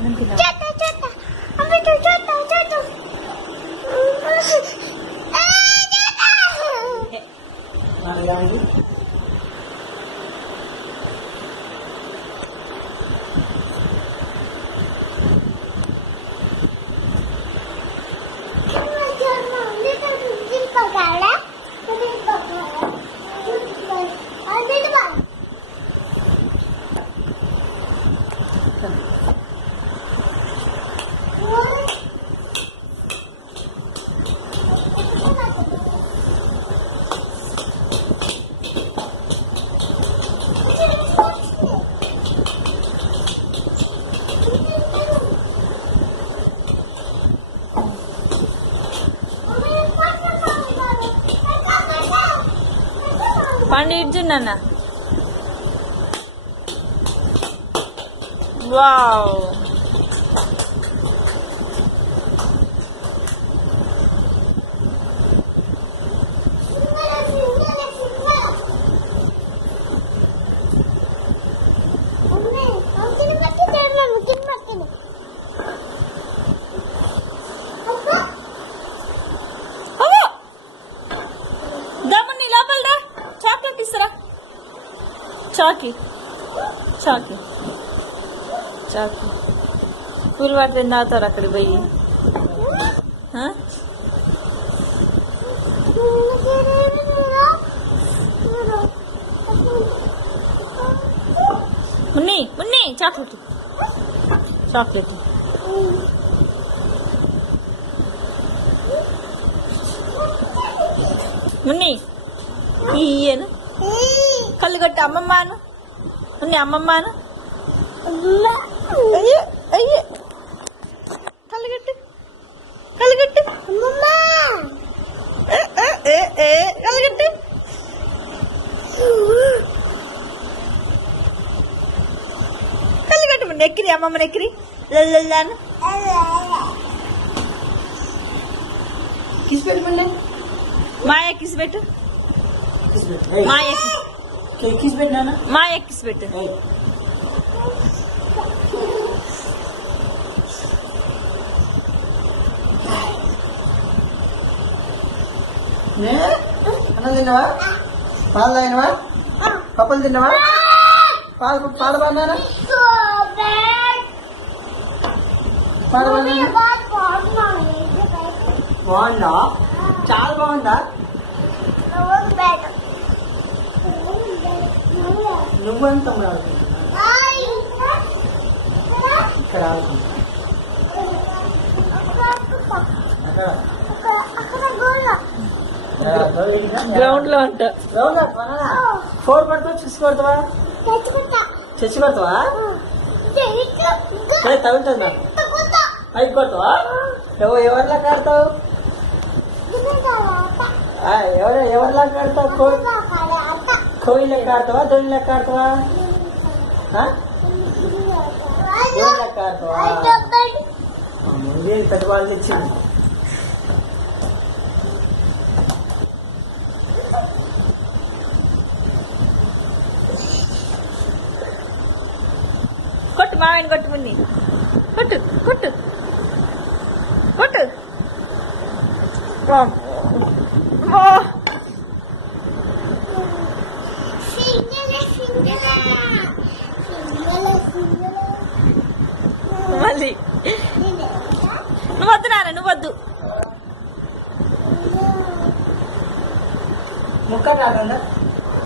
అన్నం తిన్నా పండు ఇడ్చున్నా వావ్ చాకి చాకి చాకి కూల్ వాటర్ తాగుతారు అక్కడికి పోయి మున్ని మున్ని చాక్లెట్ చాక్లెట్ మున్ని ఈయన కళ్ళు కట్టి అమ్మమ్మాను ఉంది అమ్మమ్మాను అయ్యో అయ్యో కళ్ళు కట్టి కళ్ళు కట్టి కళ్ళు కట్టి కళ్ళు కట్టి నెక్కిరి అమ్మమ్మ నెక్కిరి లల్లాను కిస్ పెట్టు మాయా కిస్ పెట్టు మాయా కిస్ పెట్టు మాయా కిస్ పెట్టు అన్నం తిన్నావా పాలు తాగినవా పప్పులు తిన్నావా పాలు పాడబానా బాగుందా చాలా బాగుందా నువ్వెంత ఇక్కడ గ్రౌండ్ లో ఉంటా ఫోర్ పడతావా సిక్స్ పడతావా చచ్చి పడతావా తగులుతుంది నాకు 5 కొడతావా ఎవరిలా కాడతావు ఎవరిలా కాడతావు కోయిల కాడతావా దొరిలా కాడతావా దొరిలా కాడతావా పెద్ద వాళ్ళు తెచ్చింది కొట్టు మామయ్యని కొట్టు మున్ని కొట్టు కొట్టు కొట్టు మళ్ళీ నువ్వద్దు నాన్న నువ్వద్దు ముక్క కాకుండా